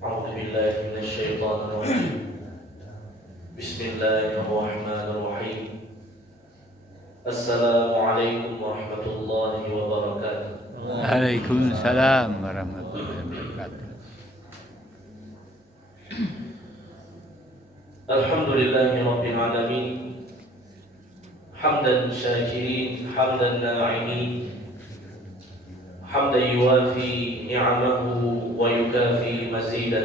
أعوذ بالله من الشيطان الرجيم. بسم الله الرحمن الرحيم. السلام عليكم ورحمة الله وبركاته. Waalaikumsalam warahmatullahi wabarakatuh. الحمد لله رب العالمين. حمدا شاكرين حمدا ناعمين حمدا يوافي نعمه ويكافي مزيدا.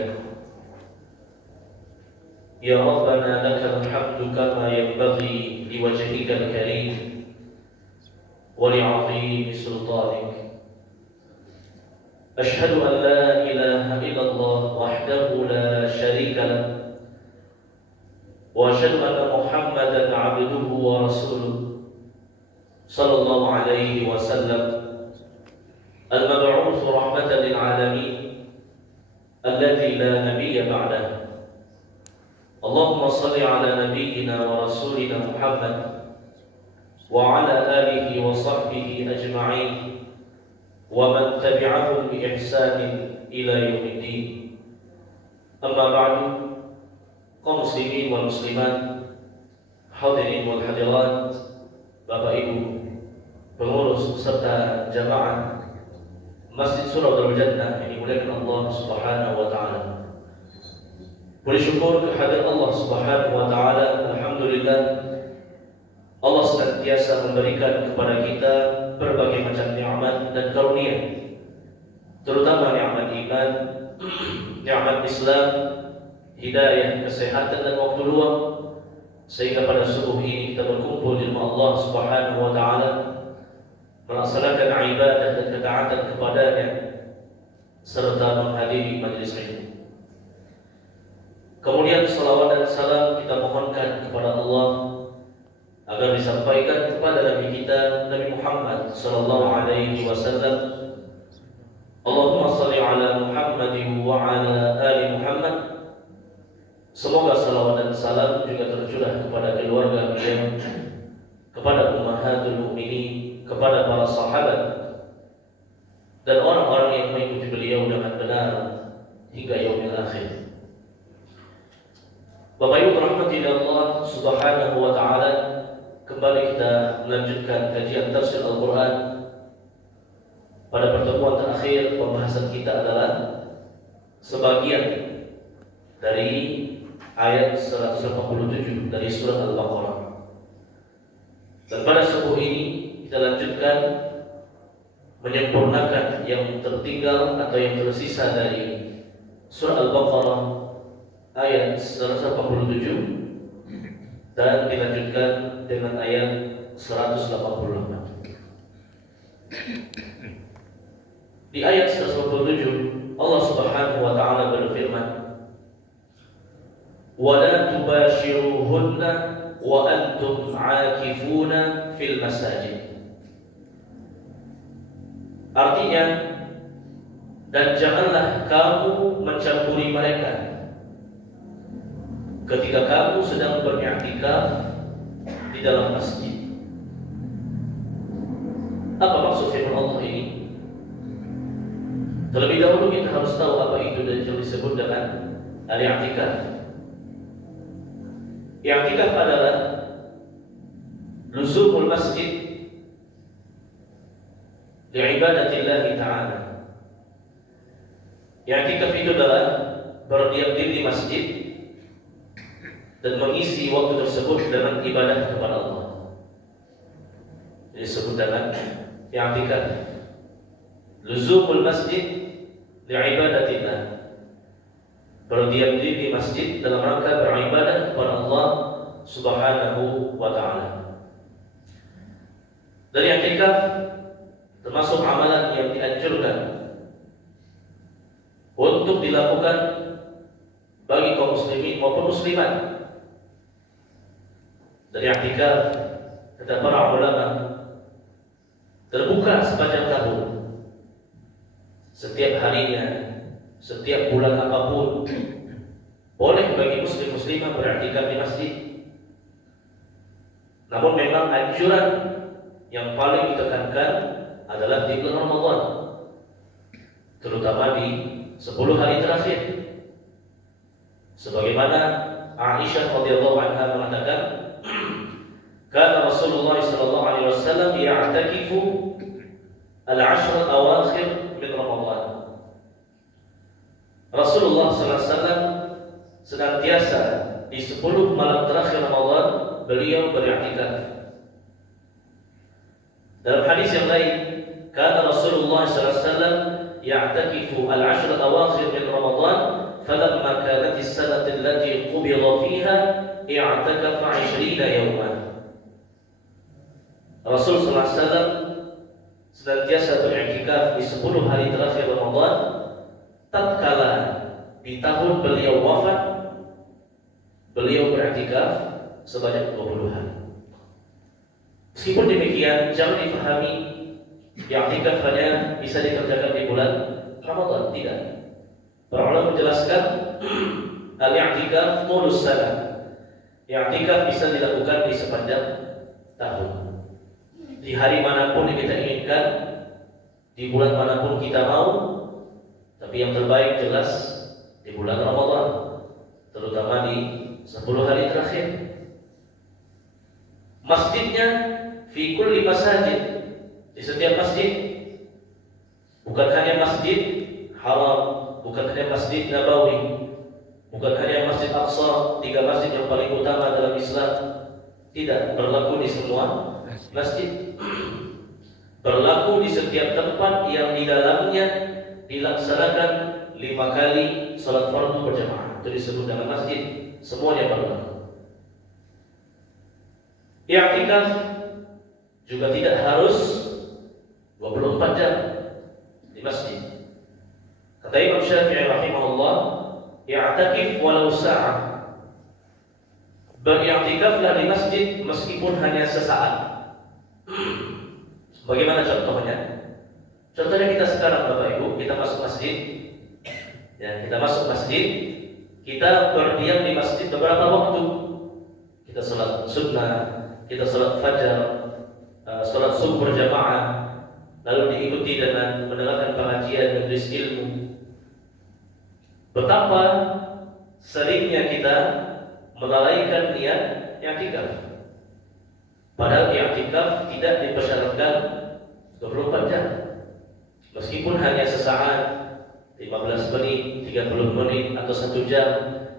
يا ربنا لك الحمد كما ينبغي لوجهك الكريم ولعظيم سلطانك. أشهد أن لا إله إلا الله وحده لا شريك له، وأشهد أن محمدا عبده ورسوله صلى الله عليه وسلم، المبعوث رحمة للعالمين الذي لا نبي بعده. اللهم صل على نبينا ورسولنا محمد وعلى آله وصحبه أجمعين ومن تبعهم بإحسان إلى يوم الدين. أما بعد، kaum muslimin wal muslimat, hadirin wal hadirat, Bapak Ibu pengurus serta jamaah Masjid Surau Darul Jannah yang dimuliakan Allah Subhanahu wa taala. Puji syukur kehadirat Allah Subhanahu wa taala. Alhamdulillah, Allah senantiasa memberikan kepada kita berbagai macam nikmat dan karunia, terutama nikmat iman, nikmat Islam, hidayah, kesehatan dan waktu luang, sehingga pada subuh ini kita berkumpul di rumah Allah Subhanahu wa taala melaksanakan ibadah dan ketaatan kepadanya serta menghadiri majelis ilmu. Kemudian salawat dan salam kita mohonkan kepada Allah agar disampaikan kepada Nabi kita Nabi Muhammad sallallahu alaihi wasallam. Allahumma shalli ala Muhammadin wa ala ali Muhammad. Semoga salawat dan salam juga tercurah kepada keluarga beliau, kepada ummahatul mukminin, kepada para sahabat dan orang-orang yang mengikuti beliau dengan benar hingga yaumil akhir. Bapak Ibu rahmati Allah Subhanahu wa taala, kembali kita melanjutkan kajian tafsir Al-Qur'an. Pada pertemuan terakhir pembahasan kita adalah sebagian dari ayat 187 dari surat Al-Baqarah. Dan pada subuh ini kita lanjutkan menyempurnakan yang tertinggal atau yang tersisa dari surah Al-Baqarah ayat 187 dan dilanjutkan dengan ayat 188. Di ayat 187 Allah Subhanahu wa taala berfirman, وَلَا تُبَاشِرُوهُنَّ وَأَنْتُمْ عَاكِفُونَ فِي الْمَسَاجِدِ. Artinya, dan janganlah kamu mencampuri mereka ketika kamu sedang beriktikaf di dalam masjid. Apa maksud firman Allah ini? Terlebih dahulu kita harus tahu apa itu yang disebut dengan al-i'tikaf. I'tikaf adalah luzumul masjid li'ibadatillah ta'ala. I'tikaf itu adalah berdiam diri di masjid dan mengisi waktu tersebut dengan ibadah kepada Allah. Jadi disebut dengan i'tikaf, luzumul masjid li'ibadatillah, berdiam diri di masjid dalam rangka beribadah kepada Allah Subhanahu wa ta'ala. Dari i'tikaf termasuk amalan yang dianjurkan untuk dilakukan bagi kaum muslimin maupun muslimat. Dari i'tikaf kata para ulama terbuka sepanjang tahun, setiap harinya, setiap bulan apapun boleh bagi muslim muslimah beriktikaf di masjid. Namun memang anjuran yang paling ditekankan adalah di bulan Ramadan, terutama di 10 hari terakhir Sebagaimana Aisyah radhiyallahu anha mengatakan, kana Rasulullah sallallahu alaihi wasallam ya'takifu al-ashr al-awakhir min Ramadan. Rasulullah sallallahu alaihi wasallam senantiasa di 10 malam terakhir Ramadan beliau beriktikaf. Dalam hadis yang lain, kana Rasulullah sallallahu alaihi wasallam ya'takifu al-ashr al-awakhir min Ramadan, falamma kanat as-sanah allati qubida fiha i'takafa 20 yawman. Rasul sallallahu alaihi wasallam senantiasa beriktikaf di 10 hari terakhir Ramadan tatkala di tahun beliau wafat, beliau beriktikaf sebanyak 20 hari. Meskipun demikian, jangan difahami i'tikaf hanya bisa dikerjakan di bulan Ramadan, tidak. Para ulama menjelaskan al-i'tikaf tulus sana. I'tikaf bisa dilakukan di sepanjang tahun. Di hari manapun yang kita inginkan, di bulan manapun kita mau, tapi yang terbaik jelas di bulan Ramadan, terutama di 10 hari terakhir. Masjidnya fi kulli masajid, di setiap masjid, bukan hanya Masjid Haram, bukan hanya Masjid Nabawi, bukan hanya Masjid Aqsa, 3 masjid yang paling utama dalam Islam. Tidak berlaku di semua masjid, berlaku di setiap tempat yang di dalamnya dilaksanakan 5 kali salat fardu berjamaah. Itu disebut dengan masjid. Semuanya berlaku. I'tikaf juga tidak harus 24 jam di masjid. Kata Imam Syafi'i rahimahullah, i'takif walau sa'ah. Beriktikaflah di masjid meskipun hanya sesaat. Bagaimana contohnya? Contohnya kita sekarang Bapak Ibu, kita masuk masjid. Ya, kita masuk masjid, kita berdiam di masjid beberapa waktu. Kita salat sunnah, kita salat fajar, salat subuh berjamaah, lalu diikuti dengan mendengarkan pengajian majelis ilmu. Betapa seringnya kita melalaikan niat i'tikaf. Padahal i'tikaf tidak dipersyaratkan 24 jam. Meskipun hanya sesaat, 15 menit, 30 menit atau 1 jam,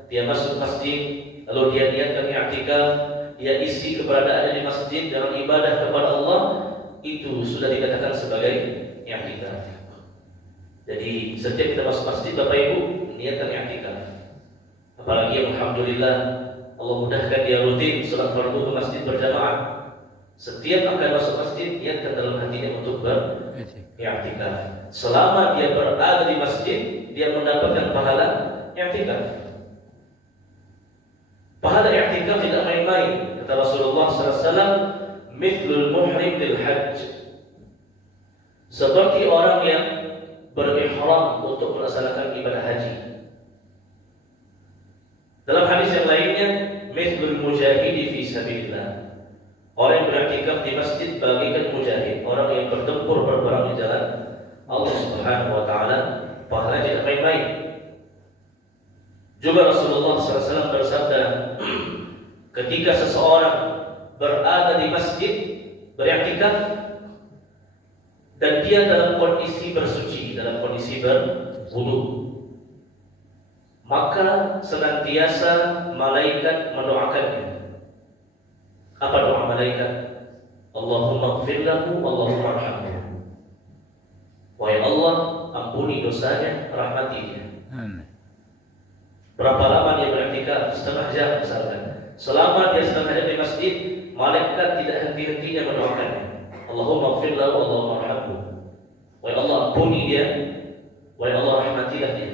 dia masuk masjid, lalu dia niatkan i'tikaf, dia isi keberadaannya di masjid dengan ibadah kepada Allah, itu sudah dikatakan sebagai i'tikaf. Jadi setiap kita masuk masjid, Bapak Ibu, niatkan i'tikaf. Apalagi alhamdulillah Allah mudahkan dia rutin salat fardu ke masjid berjamaah. Setiap akan masuk masjid, niatkan dalam hatinya untuk beriktikaf. Selama dia berada di masjid, dia mendapatkan pahala i'tikaf. Pahala i'tikaf tidak main-main. Kata Rasulullah SAW, mithlul muhrim lil hajj, seperti orang yang berihram untuk melaksanakan ibadah haji. Dalam hadis yang lainnya, mithlul mujahidi fi sabilillah, orang yang beriktikaf di masjid bagikan mujahid, orang yang bertempur berperang di jalan Allah Subhanahu wa taala, pahalanya tidak main-main. Juga Rasulullah SAW bersabda, ketika seseorang berada di masjid beriktikaf dan dia dalam kondisi bersuci, dalam kondisi berwudu, maka senantiasa malaikat mendoakannya. Apa doa malaikat? Allahumma ighfir lahu, Allahumma arhamhu. Wahai Allah, ampuni dosanya, rahmati dia. Berapa lama dia beriktikaf? Setengah jam misalkan. Selama dia setengah jam di masjid, malaikat tidak henti-hentinya mendoakannya. Allahumma ighfir lahu, Allahumma arhamhu. Wahai Allah, ampuni dia, wahai Allah, rahmatilah dia.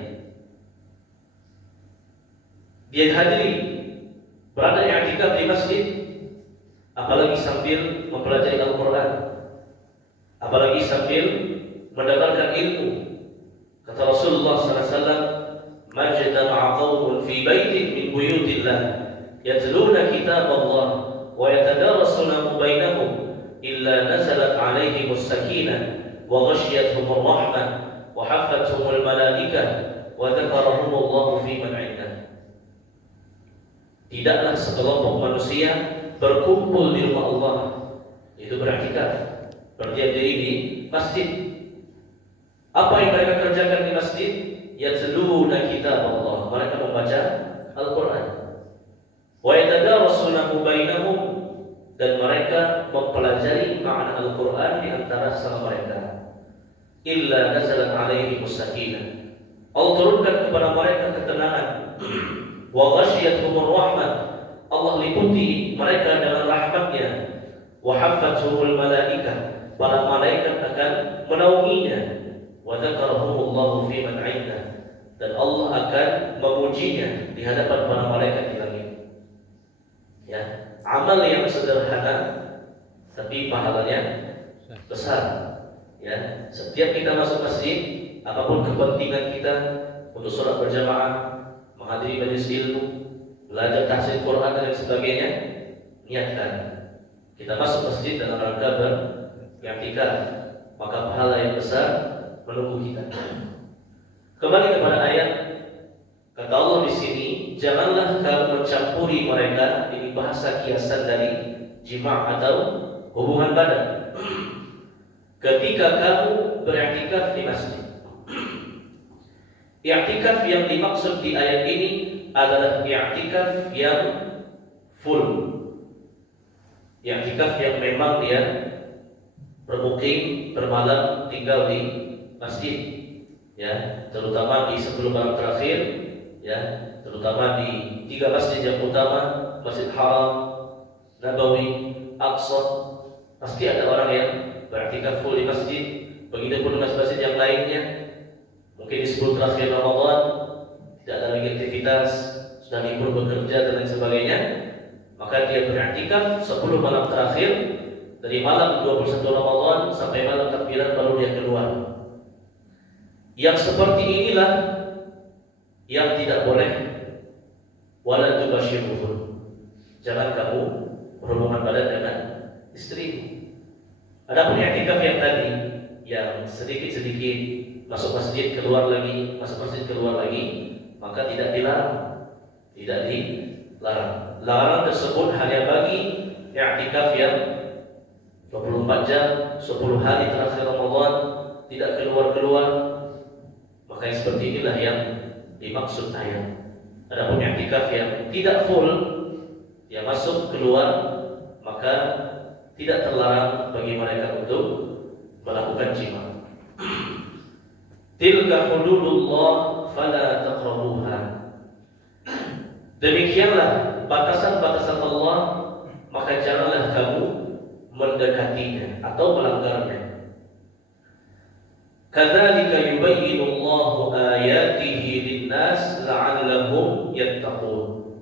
Dia hadiri, berada i'tikaf di masjid, apalagi sambil mempelajari Al-Quran, apalagi sambil mendapatkan ilmu. Kata Rasulullah SAW, majtama'a qaumun fi baitin min buyutillah yatluna kitab Allah wa yatadarasunahu bainahum illa nazalat alaihimus sakinah wa ghashiyatuhumur rahmah wa haffathumul malaikah wa dzakarahumullahu fi man 'indah. Tidaklah sekelompok manusia berkumpul di rumah Allah, itu beriktikaf, berdiam diri di masjid. Apa yang mereka kerjakan di masjid? Yatluna kitab Allah, mereka membaca Al-Quran. Wa yatadarasunahu bainahum, dan mereka mempelajari makna Al-Quran di antara sama mereka. Illa nazalat alaihi sakinah, Allah turunkan kepada mereka ketenangan. Wa ghasyiyatuhumur rahmah, Allah liputi mereka dengan rahmatnya. Wa haffathumul malaikah, para malaikat akan menaunginya. Wa dzakarahumullahu fi man 'indah, dan Allah akan memujinya di hadapan para malaikat di langit. Ya, amal yang sederhana tapi pahalanya besar. Ya, setiap kita masuk masjid, apapun kepentingan kita untuk sholat berjamaah, menghadiri majelis ilmu, belajar tahfidz Quran dan sebagainya, niatkan kita masuk masjid dalam rangka beriktikaf, maka pahala yang besar menunggu kita. Kembali kepada ayat, kata Allah di sini, janganlah kamu mencampuri mereka. Ini bahasa kiasan dari jima' atau hubungan badan. Ketika kamu beriktikaf di masjid, i'tikaf yang dimaksud di ayat ini adalah i'tikaf yang full, i'tikaf yang memang dia bermukim, bermalam, tinggal di masjid, ya, terutama di 10 malam terakhir, ya, terutama di 3 masjid yang utama, Masjid Haram, Nabawi, Aqsa, pasti ada orang yang beriktikaf full di masjid. Begitupun masjid-masjid yang lainnya. Mungkin di 10 terakhir Ramadan tidak ada lagi aktivitas, sudah libur bekerja dan lain sebagainya, maka dia beriktikaf 10 malam terakhir, dari malam 21 Ramadan sampai malam takbiran baru dia keluar. Yang seperti inilah yang tidak boleh. Wala tubashiruhun, jangan kamu berhubungan badan dengan istri. Adapun i'tikaf yang tadi, yang sedikit-sedikit masuk masjid keluar lagi, masuk masjid keluar lagi, maka tidak dilarang, tidak dilarang. Larangan tersebut hanya bagi i'tikaf yang 24 jam, 10 hari terakhir Ramadan, tidak keluar-keluar, maka yang seperti inilah yang dimaksud ayat. Adapun i'tikaf yang tidak full, dia masuk keluar, maka tidak terlarang bagi mereka untuk melakukan jima. Tilka hududullah fala taqrabuha, demikianlah batasan-batasan Allah, maka janganlah kamu mendekatinya atau melanggarnya. Kadzalika yubayyinu Allahu ayatihi lin-nas la'allahum yattaqun.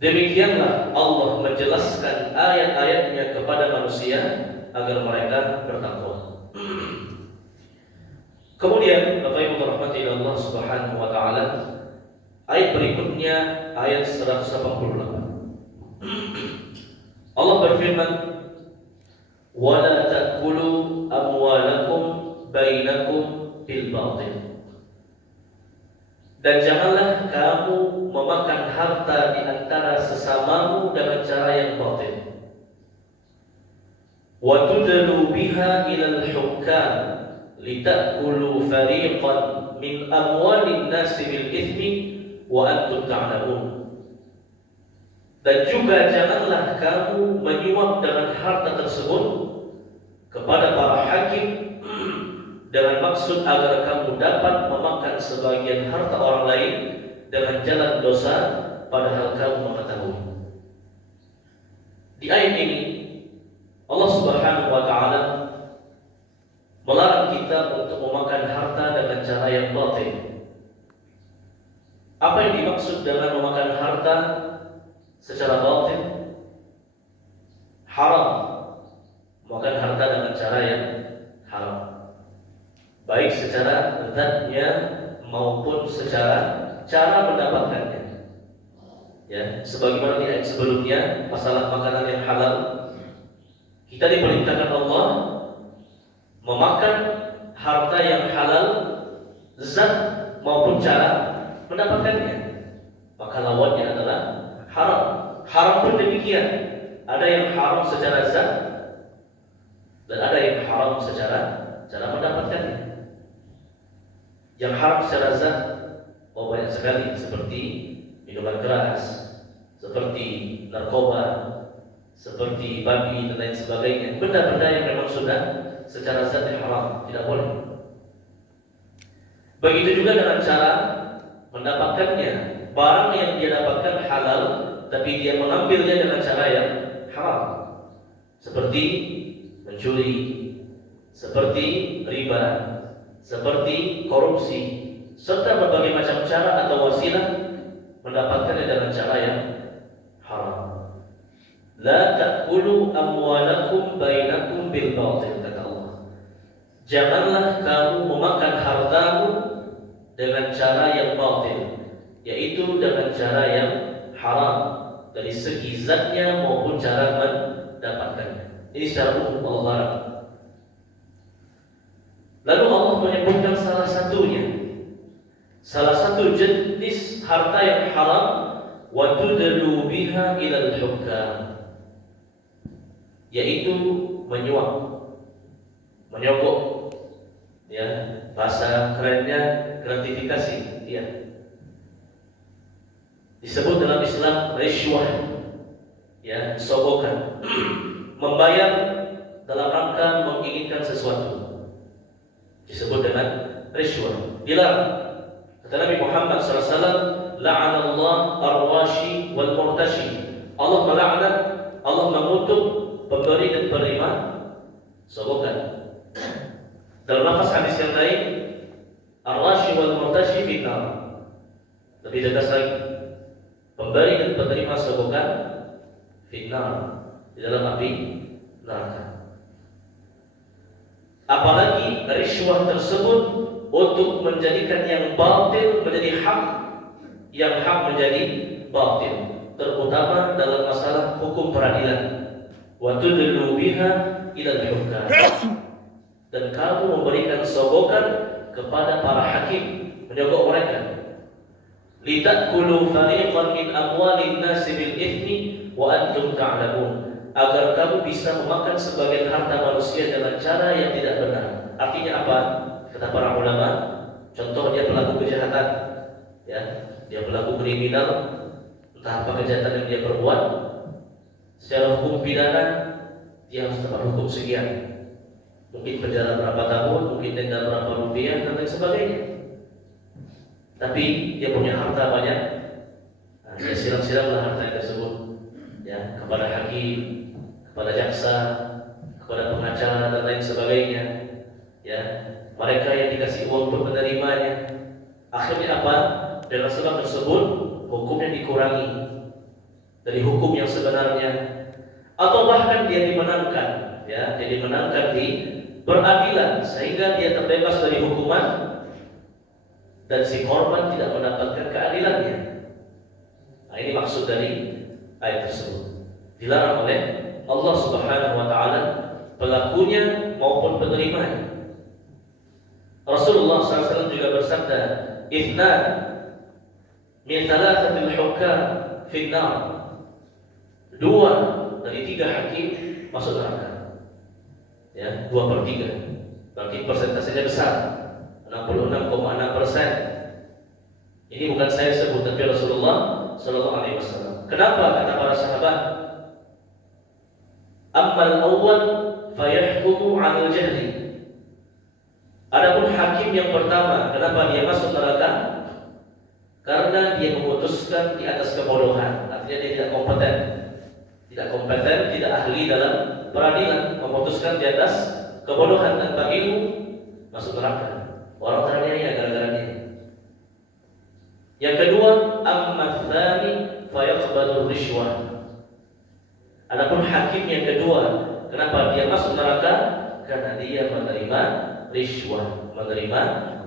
Demikianlah Allah menjelaskan ayat-ayatnya kepada manusia agar mereka bertakwa. Kemudian Bapak Ibu rahmati Allah Subhanahu wa taala, ayat berikutnya ayat 188. Allah berfirman, "Wa la ta'kulu amwalakum bainakum bil batil." Dan janganlah kamu memakan harta di antara sesamamu dengan cara yang batil. Wa tudlu biha ila al-hukam litakulu fariqan min amwalin nasi bil ithmi wa antum ta'lamun. Dan juga janganlah kamu menyuap dengan harta tersebut kepada para hakim dengan maksud agar kamu dapat memakan sebagian harta orang lain dengan jalan dosa, padahal kamu mengetahui. Di ayat ini Allah Subhanahu wa taala melarang kita untuk memakan harta dengan cara yang batil. Apa yang dimaksud dengan memakan harta secara batil? Haram. Memakan harta dengan cara yang haram, baik secara zatnya maupun secara cara mendapatkannya. Ya, sebagaimana di ayat sebelumnya masalah makanan yang halal, kita diperintahkan Allah memakan harta yang halal, zat maupun cara mendapatkannya. Maka lawannya adalah haram. Haram pun demikian. Ada yang haram secara zat dan ada yang haram secara cara mendapatkannya. Yang haram secara zat banyak sekali, seperti minuman keras, seperti narkoba, seperti babi dan lain sebagainya. Benda-benda yang memang sudah secara zat haram, tidak boleh. Begitu juga dengan cara mendapatkannya. Barang yang dia dapatkan halal, tapi dia mengambilnya dengan cara yang haram, seperti mencuri, seperti riba, seperti korupsi, serta berbagai macam cara atau wasilah mendapatkannya dengan cara yang haram. La ta'kulu amwalakum bainakum bil batil, kata Allah. Janganlah kamu memakan hartamu dengan cara yang batil, yaitu dengan cara yang haram dari segi zatnya maupun cara mendapatkannya. Ini secara umum Allah larang. Lalu Allah menyebutkan salah satu jenis harta yang haram, wa tudlu biha ilal hukam, yaitu menyuap, menyogok, ya, bahasa kerennya gratifikasi, ya. Disebut dalam Islam rishwah, ya, sogokan, membayar dalam rangka menginginkan sesuatu, disebut dengan rishwah. Dilarang. Kata Nabi Muhammad SAW, la'anallah arwashi wal murtashi. Allah melaknat, Allah mengutuk pemberi dan penerima sogokan. Dalam lafaz hadis yang lain, arwashi wal murtashi finnar. Lebih tegas lagi, pemberi dan penerima sogokan finnar, di dalam api neraka. Apalagi rishwah tersebut untuk menjadikan yang batil menjadi hak, yang hak menjadi batil, terutama dalam masalah hukum peradilan. Wa tudlu biha ilal hukam, dan kamu memberikan sogokan kepada para hakim, menyogok mereka. Litakulu fariqan min amwalin nasi bil ithmi wa antum ta'lamun, agar kamu bisa memakan sebagian harta manusia dengan cara yang tidak benar. Artinya apa? Kata para ulama, contoh dia pelaku kejahatan, ya, dia pelaku kriminal, entah apa kejahatan yang dia perbuat, secara hukum pidana dia harus dapat hukum sekian, mungkin penjara berapa tahun, mungkin denda berapa rupiah dan lain sebagainya. Tapi dia punya harta banyak, nah, dia siram-siramlah harta tersebut, ya, kepada hakim, kepada jaksa, kepada pengacara dan lain sebagainya, ya. Mereka yang dikasih uang untuk menerimanya. Akhirnya apa? Dengan sebab tersebut hukumnya dikurangi dari hukum yang sebenarnya, atau bahkan dia dimenangkan, ya, dia dimenangkan di peradilan sehingga dia terbebas dari hukuman dan si korban tidak mendapatkan keadilannya. Nah, ini maksud dari ayat tersebut. Dilarang oleh Allah Subhanahu wa taala pelakunya maupun penerimanya. Rasulullah SAW juga bersabda, "Ithnan min thalathatil hukam finnar." Dua dari tiga hakim masuk neraka. Ya, 2/3. Berarti persentasenya besar, 66,6%. Ini bukan saya sebut, tapi Rasulullah SAW. Kenapa? Kata para sahabat, "Ammal awwal fayahkumu 'alal jahli." Adapun hakim yang pertama, kenapa dia masuk neraka? Karena dia memutuskan di atas kebodohan. Artinya dia tidak kompeten, tidak ahli dalam peradilan, memutuskan di atas kebodohan tanpa ilmu, masuk neraka. Orang teraniaya gara-gara dia. Yang kedua, amma tsani fayaqbalu rishwah. Adapun hakim yang kedua, kenapa dia masuk neraka? Karena dia menerima rishwah, menerima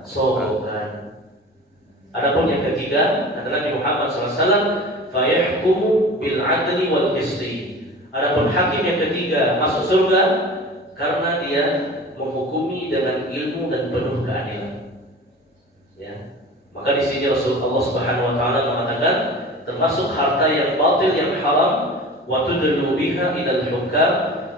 sogokan. Adapun yang ketiga, kata Nabi Muhammad SAW, fayahkumu bil adli wal qisti. Adapun hakim yang ketiga masuk surga karena dia menghukumi dengan ilmu dan penuh keadilan. Ya. Maka di sini Rasulullah Subhanahu wa taala mengatakan, termasuk harta yang batil yang haram, wa tudlu biha ila al-hukam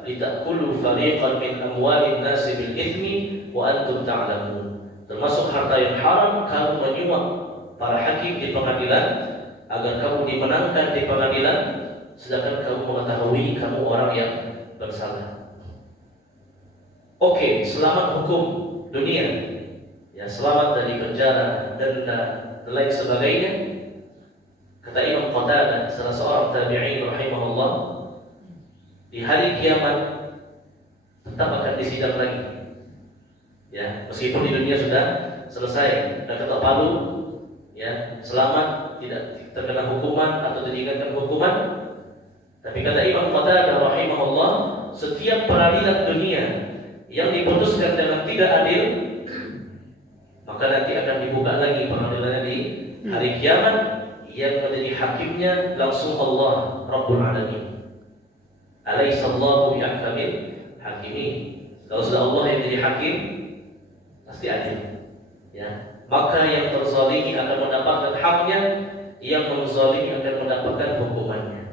litakulu fariqan min amwalin nasi bil ithmi wa antum ta'lamun. Termasuk harta yang haram kamu menyuap para hakim di pengadilan agar kamu dimenangkan di pengadilan, sedangkan kamu mengetahui kamu orang yang bersalah. Oke, selamat hukum dunia, ya, selamat dari penjara, denda, dan lain sebagainya. Kata Imam Qatadah, salah seorang tabi'in rahimahullah, di hari kiamat tetap akan disidang lagi. Ya, meskipun di dunia sudah selesai, sudah ketok palu, ya, selamat, tidak terkena hukuman atau diringankan hukuman. Tapi kata Imam Qatadah rahimahullah, setiap peradilan dunia yang diputuskan dengan tidak adil, maka nanti akan dibuka lagi pengadilannya di hari kiamat, yang menjadi hakimnya langsung Allah Rabbul Alamin. Alaihissallahu yahkamil hakimin. Kalau sudah Allah yang jadi hakim, pasti adil. Ya, maka yang terzalimi akan mendapatkan haknya, yang menzalimi akan mendapatkan hukumannya.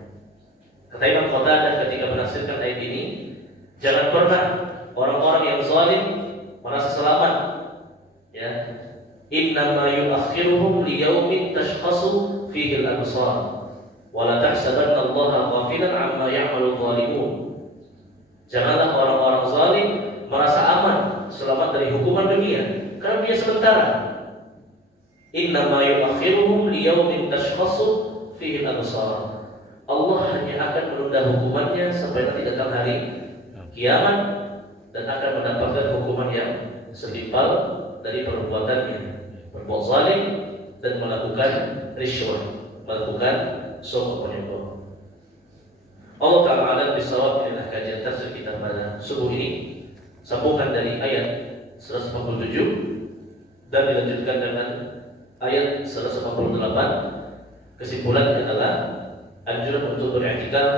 Kata Imam Qatadah ketika menafsirkan ayat ini, jangan pernah orang-orang yang zalim merasa selamat. Ya, innama yu'akhiruhum liyaumin tashkhasu fihi al-absar wa la tahsabanna Allaha ghafilan 'amma ya'malu dhalimun. Janganlah orang-orang zalim merasa aman, selamat dari hukuman dunia, karena dia sementara. Innama yu'akhiruhum liyaumin tashkhasu fihi al-absar. Allah hanya akan menunda hukumannya sampai nanti datang hari kiamat, dan akan mendapatkan hukuman yang setimpal dari perbuatannya, berbuat zalim dan melakukan risyuah, melakukan sogok menyogok. Allah Ta'ala alam bisawab. Inilah kajian tafsir kita pada subuh ini, sambungan dari ayat 147 dan dilanjutkan dengan ayat 148. Kesimpulannya adalah anjuran untuk beriktikaf,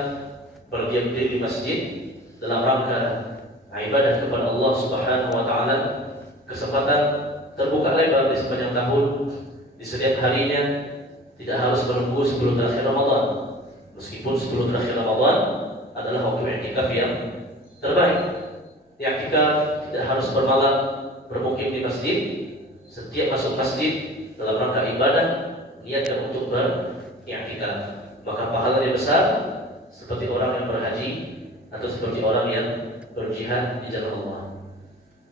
berdiam diri di masjid dalam rangka ibadah kepada Allah Subhanahu wa taala. Kesempatan terbuka lebar di sepanjang tahun, di setiap harinya, tidak harus menunggu sebelum terakhir Ramadan. Meskipun sebelum terakhir Ramadan adalah waktu i'tikaf yang terbaik. I'tikaf tidak harus bermalam, bermukim di masjid. Setiap masuk masjid dalam rangka ibadah, niatkan untuk beriktikaf, maka pahalanya besar, seperti orang yang berhaji atau seperti orang yang berjihad di jalan Allah.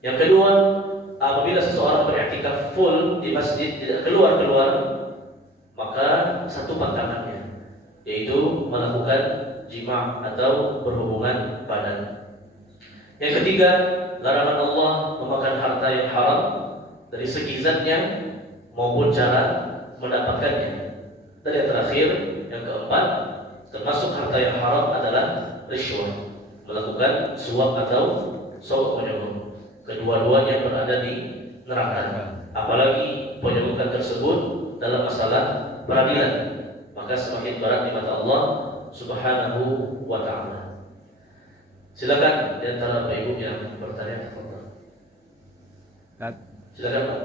Yang kedua, apabila seseorang beriktikaf full di masjid, tidak keluar-keluar, maka satu pantangannya, yaitu melakukan jima' atau berhubungan badan. Yang ketiga, larangan Allah memakan harta yang haram dari segi zatnya maupun cara mendapatkannya. Dan yang terakhir, yang keempat, termasuk harta yang haram adalah risyuah, melakukan suap atau sogok menyogok. Kedua-duanya berada di neraka. Apalagi penyebutan tersebut dalam masalah peradilan, maka semakin berat di mata Allah Subhanahu wa taala. Silakan di antara Bapak Ibu yang bertanya. Silakan Pak.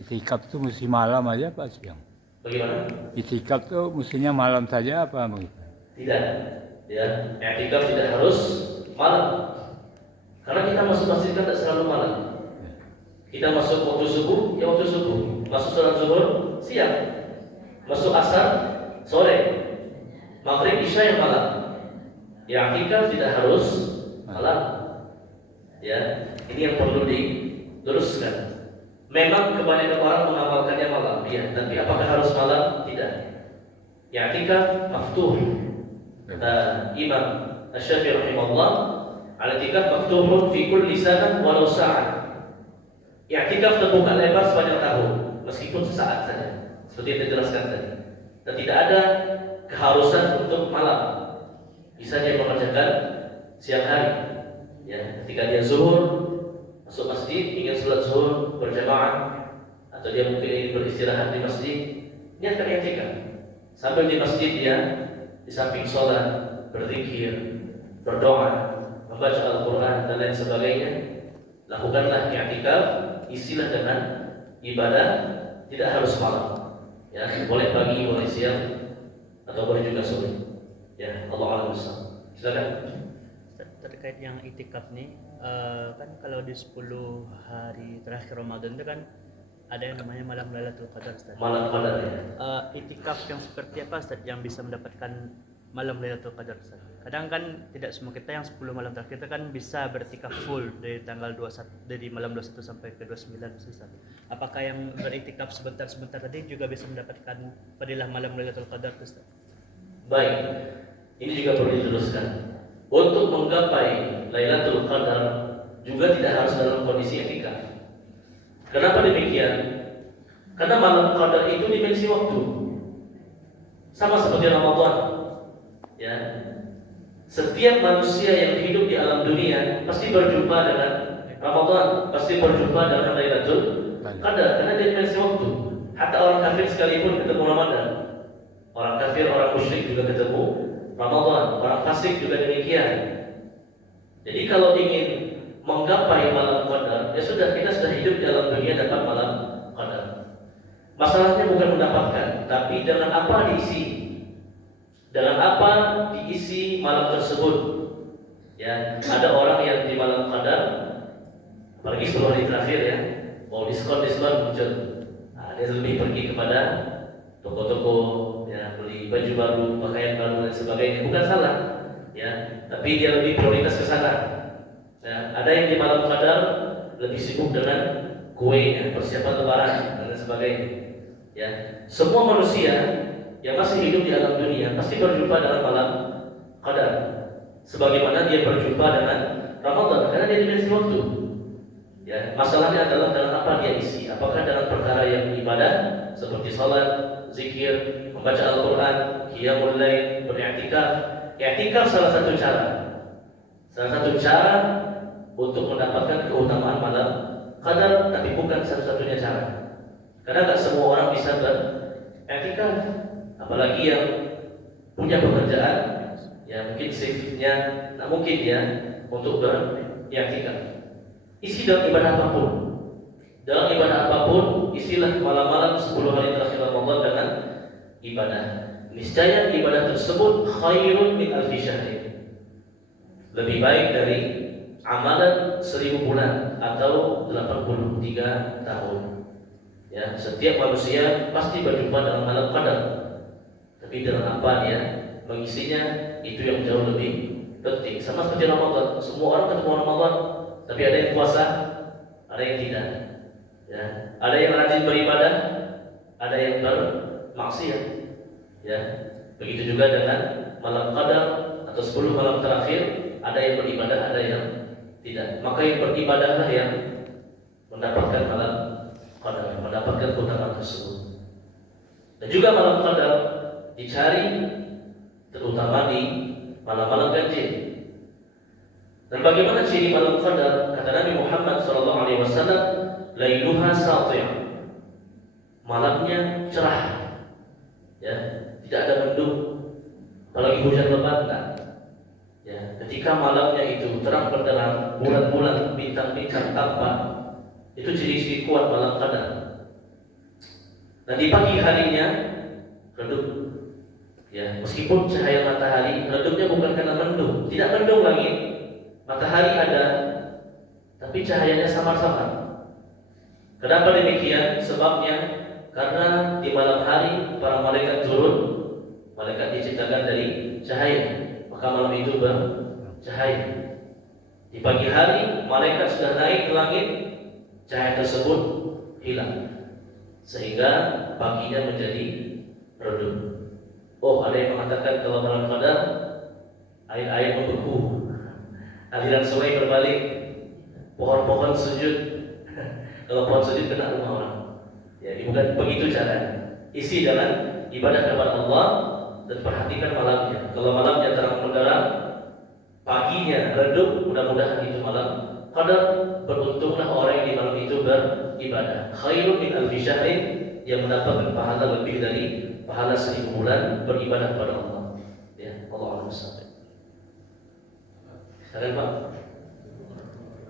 Itikaf itu mesti malam aja Pak, siang? Bagaimana? Itikaf itu mestinya malam saja apa begitu? Tidak. Ya, i'tikaf tidak harus malam. Karena kita masuk masjid kan tidak selalu malam. Kita masuk waktu subuh, ya waktu subuh. Masuk sholat zuhur, siang. Masuk asar, sore. Maghrib, isya yang malam. Ya, i'tikaf tidak harus malam. Ya, ini yang perlu diluruskan. Memang kebanyakan orang mengamalkannya malam, ya. Tapi apakah harus malam? Tidak. Ya, i'tikaf maftuh. Kata Imam Asy-Syafi'i rahimahullah, al-i'tikaf maftuhun fi kulli sanah walau sa'ah. I'tikaf terbuka lebar sepanjang tahun, meskipun sesaat saja, seperti yang dijelaskan tadi. Dan tidak ada keharusan untuk malam. Bisa dia mengerjakan siang hari. Ya, ketika dia zuhur masuk masjid, ingin sholat zuhur berjamaah, atau dia mungkin ingin beristirahat di masjid, niatkan i'tikaf. Sambil di masjid dia di samping sholat, berzikir, berdoa, membaca Al-Quran dan lain sebagainya. Lakukanlah i'tikaf, isilah dengan ibadah, tidak harus malam. Ya, boleh pagi, boleh siang, atau boleh juga sore. Ya, Allah a'lam bishawab. Silakan. Terkait yang itikaf nih, kan kalau di 10 hari terakhir Ramadan itu kan ada yang namanya malam Lailatul Qadar, Ustaz. Malam Qadar ya. Itikaf yang seperti apa, Ustaz, yang bisa mendapatkan malam Lailatul Qadar, Ustaz? Kadang kan tidak semua kita yang 10 malam terakhir kita kan bisa beriktikaf full dari tanggal 21, dari malam 21 sampai ke 29, Ustaz. Apakah yang beriktikaf sebentar-sebentar tadi juga bisa mendapatkan fadilah malam Lailatul Qadar, Ustaz? Baik, ini juga perlu diteruskan. Untuk menggapai Lailatul Qadar juga tidak harus dalam kondisi etika. Kenapa demikian? Karena malam Qadar itu dimensi waktu, sama seperti Ramadan. Ya, setiap manusia yang hidup di alam dunia pasti berjumpa dengan Ramadan, pasti berjumpa dengan Lailatul Qadar, karena dia dimensi waktu. Hatta orang kafir sekalipun ketemu Ramadan. Orang kafir, orang musyrik juga ketemu Ramadan, orang fasik juga demikian. Jadi kalau ingin menggapai malam Qadar, ya sudah, kita sudah hidup di alam dunia dapat malam Qadar. Masalahnya bukan mendapatkan, tapi dengan apa diisi. Dengan apa diisi malam tersebut. Ya, ada orang yang di malam Qadar, apalagi 10 hari terakhir ya, mau diskon muncul. Nah, dia lebih pergi kepada toko-toko, ya, beli baju baru, pakaian baru dan sebagainya. Bukan salah, ya, tapi dia lebih prioritas ke sana. Ya, ada yang di malam Qadar lebih sibuk dengan kue, ya, persiapan lebaran dan sebagainya. Ya, semua manusia yang masih hidup di alam dunia pasti berjumpa dengan malam Qadar, sebagaimana dia berjumpa dengan Ramadan, karena dia dimensi waktu. Ya, masalahnya adalah dalam apa dia isi. Apakah dalam perkara yang ibadah seperti salat, zikir, membaca Al-Quran, qiyamul lail, beriktikaf. Iktikaf salah satu cara untuk mendapatkan keutamaan malam Qadar, tapi bukan satu-satunya cara. Karena tak semua orang bisa beriktikaf, apalagi yang punya pekerjaan, ya mungkin shiftnya tak mungkin ya untuk beriktikaf. Isi dalam ibadah apapun. Dalam ibadah apapun, isilah malam-malam 10 hari terakhir Ramadan dengan ibadah. Niscaya ibadah tersebut khairun min alfi syahrin. Lebih baik dari amalan 1000 bulan atau 83 tahun. Ya, setiap manusia pasti berjumpa dengan malam Qadar. Tapi dengan apa dia mengisinya, itu yang jauh lebih penting. Sama seperti Ramadan, semua orang ketemu Ramadan, tapi ada yang puasa, ada yang tidak. Ya, ada yang rajin beribadah, ada yang bermaksiat. Ya, begitu juga dengan malam Qadar atau 10 malam terakhir, ada yang beribadah, ada yang tidak. Maka yang beribadahlah yang mendapatkan malam Qadar, mendapatkan keutamaan tersebut. Dan juga malam Qadar dicari terutama di malam-malam ganjil. Dan bagaimana ciri malam Qadar? Kata Nabi Muhammad SAW, lailuha sati', malamnya cerah, ya, tidak ada mendung, apalagi hujan lebat, enggak. Ya, ketika malamnya itu terang benderang, bulan-bulan, bintang-bintang tampak, itu ciri-ciri kuat malam Qadar. Dan di pagi harinya redup, ya, meskipun cahaya matahari redupnya bukan karena mendung, tidak mendung lagi. Matahari ada, tapi cahayanya samar-samar. Kenapa demikian? Sebabnya karena di malam hari para malaikat turun. Malaikat diciptakan dari cahaya, maka malam itu bercahaya. Di pagi hari malaikat sudah naik ke langit, cahaya tersebut hilang, sehingga paginya menjadi redup. Oh, ada yang mengatakan kalau malam Qadar air-air membeku, aliran sungai berbalik, pohon-pohon sujud. Kalau pohon sujud kena rumah orang. Ya, bukan begitu caranya. Isi dengan ibadah kepada Allah dan perhatikan malamnya. Kalau malamnya terang benderang, paginya redup, mudah-mudahan itu malam Qadar. Beruntunglah orang yang di malam itu beribadah. Khairun min alfi syahrin, yang mendapatkan pahala lebih dari pahala 1000 bulan beribadah kepada Allah. Ya, Allah SWT. Silakan Pak.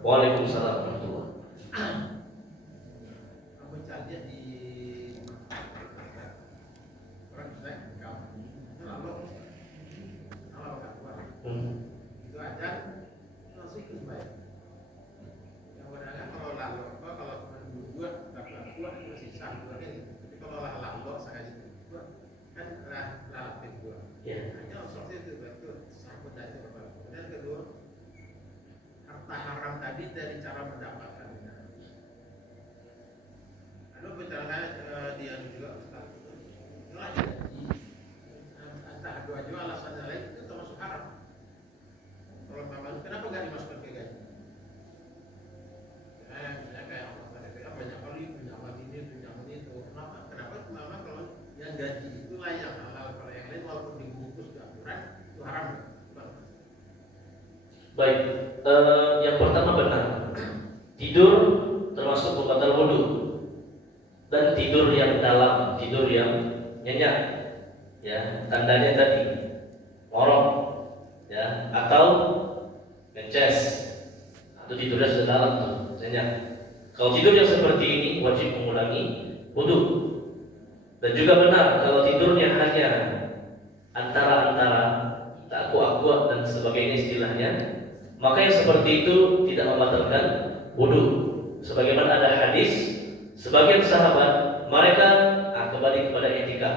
Waalaikumsalam warahmatullahi wabarakatuh. Ya. Hanya seperti itu, betul. Sambut dari Bapak. Kemudian kedua, harta haram tadi dari cara mendapatkannya. Lalu bicara dia juga Ustaz, itulah gaji. Entah dua alasannya lain itu termasuk haram. Kalau Bapak, kenapa nggak dimasukkan ke gaji? Misalnya kayak apa banyak kali pinjaman ini, pinjaman itu. Kenapa memang kalau yang gaji itulah yang halal, kalau yang lain walaupun dibungkus ke aturan itu haram. Baik, yang pertama benar. Tidur termasuk pembatal wudu. Dan tidur yang dalam, tidur yang nyenyak. Ya, tandanya tadi ngorok, ya, atau ngeces, atau tidurnya sudah dalam tuh, nyenyak. Kalau tidur yang seperti ini wajib mengulangi wudu. Dan juga benar kalau tidurnya hanya antara-antara, tak aku-aku dan sebagainya istilahnya, maka yang seperti itu tidak membatalkan wudu. Sebagaimana ada hadis, sebagian sahabat mereka kembali kepada etika.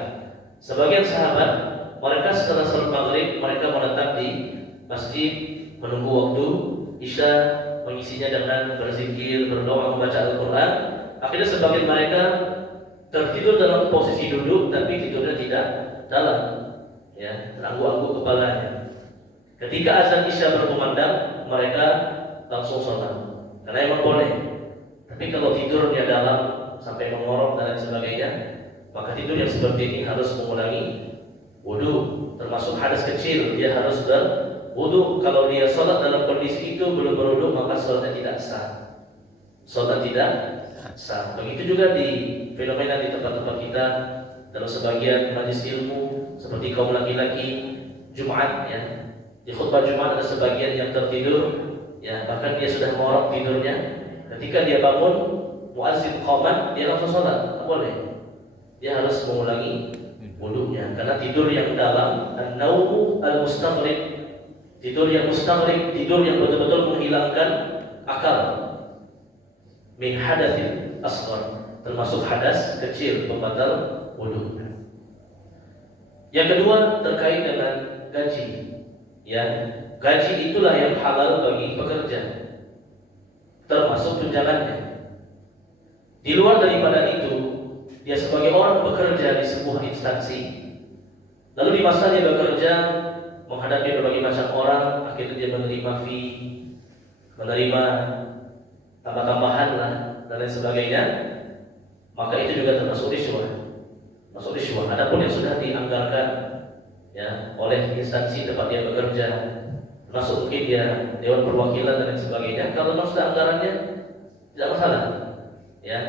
Sebagian sahabat mereka setelah salat maghrib mereka menetap di masjid menunggu waktu isya, mengisinya dengan berzikir, berdoa, membaca Al-Quran. Akhirnya sebagian mereka tertidur dalam posisi duduk, tapi tidurnya tidak dalam, ya, teranggu-anggu kepalanya. Ketika azan isya berkumandang, mereka langsung sholat, karena emang boleh. Tapi kalau tidurnya dalam sampai mengorok dan lain sebagainya, maka tidur yang seperti ini harus mengulangi wudu. Termasuk hadas kecil, dia harus berwudu. Kalau dia sholat dalam kondisi itu belum berwudu, maka sholatnya tidak sah. Sholat tidak sah. Begitu juga di fenomena di tempat-tempat kita, dalam sebagian majelis ilmu seperti kaum laki-laki Jumat, ya, di khutbah Jumat ada sebagian yang tertidur, ya, bahkan dia sudah ngorok tidurnya. Ketika dia bangun, muazzin qamat, dia langsung sholat, tak boleh. Dia harus mengulangi wudunya, karena tidur yang dalam, an-naumu al-mustaghrib, tidur yang mustaghrib, tidur yang betul-betul menghilangkan akal, min hadatsin asghar, termasuk hadas kecil pembatal wudu. Yang kedua terkait dengan gaji, ya, gaji itulah yang halal bagi pekerja, termasuk tunjangannya. Di luar daripada itu, dia sebagai orang bekerja di sebuah instansi, lalu di masa dia bekerja menghadapi berbagai macam orang, akhirnya dia menerima fee, menerima tambah-tambahan lah dan lain sebagainya, maka itu juga termasuk riswah. Masuk riswah. Adapun yang sudah dianggarkan, ya, oleh instansi tempat dia bekerja, termasuk mungkin dia dewan perwakilan dan lain sebagainya, kalau memang sudah anggarannya tidak masalah, ya.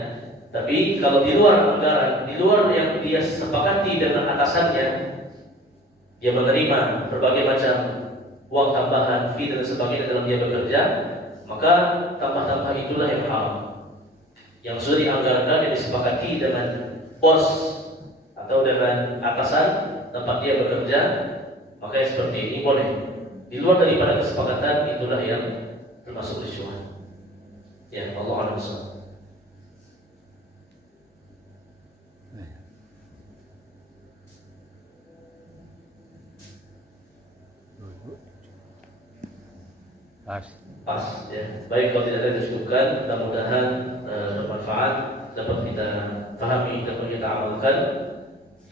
Tapi kalau di luar anggaran, di luar yang dia sepakati dengan atasannya, dia menerima berbagai macam uang tambahan, fee dan sebagainya dalam dia bekerja, maka tambah-tambah itulah yang haram. Yang sudah dianggarkan, yang disepakati dengan bos atau dengan atasan tempat dia bekerja, maka yang seperti ini boleh. Di luar daripada kesepakatan, itulah yang termasuk riswah. Ya, Allah a'lam. Pas, ya. Baik, kalau tidak ada disebutkan, mudah-mudahan bermanfaat, dapat kita pahami, dapat kita amalkan.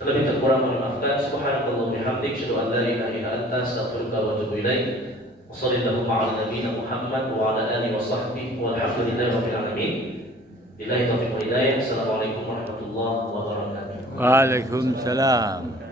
Terlebih terkurang mohon maafkan. Subhanallah bihamdik, asyhadu an la ilaha illa anta, astaghfiruka wa atubu ilaik. Wa sallallahu ala nabiyyina Muhammad wa ala alihi wa sahbihi walhamdulillahi rabbil alamin. Billahi taufiq wal hidayah. Assalamualaikum warahmatullahi wabarakatuh. Waalaikumsalam.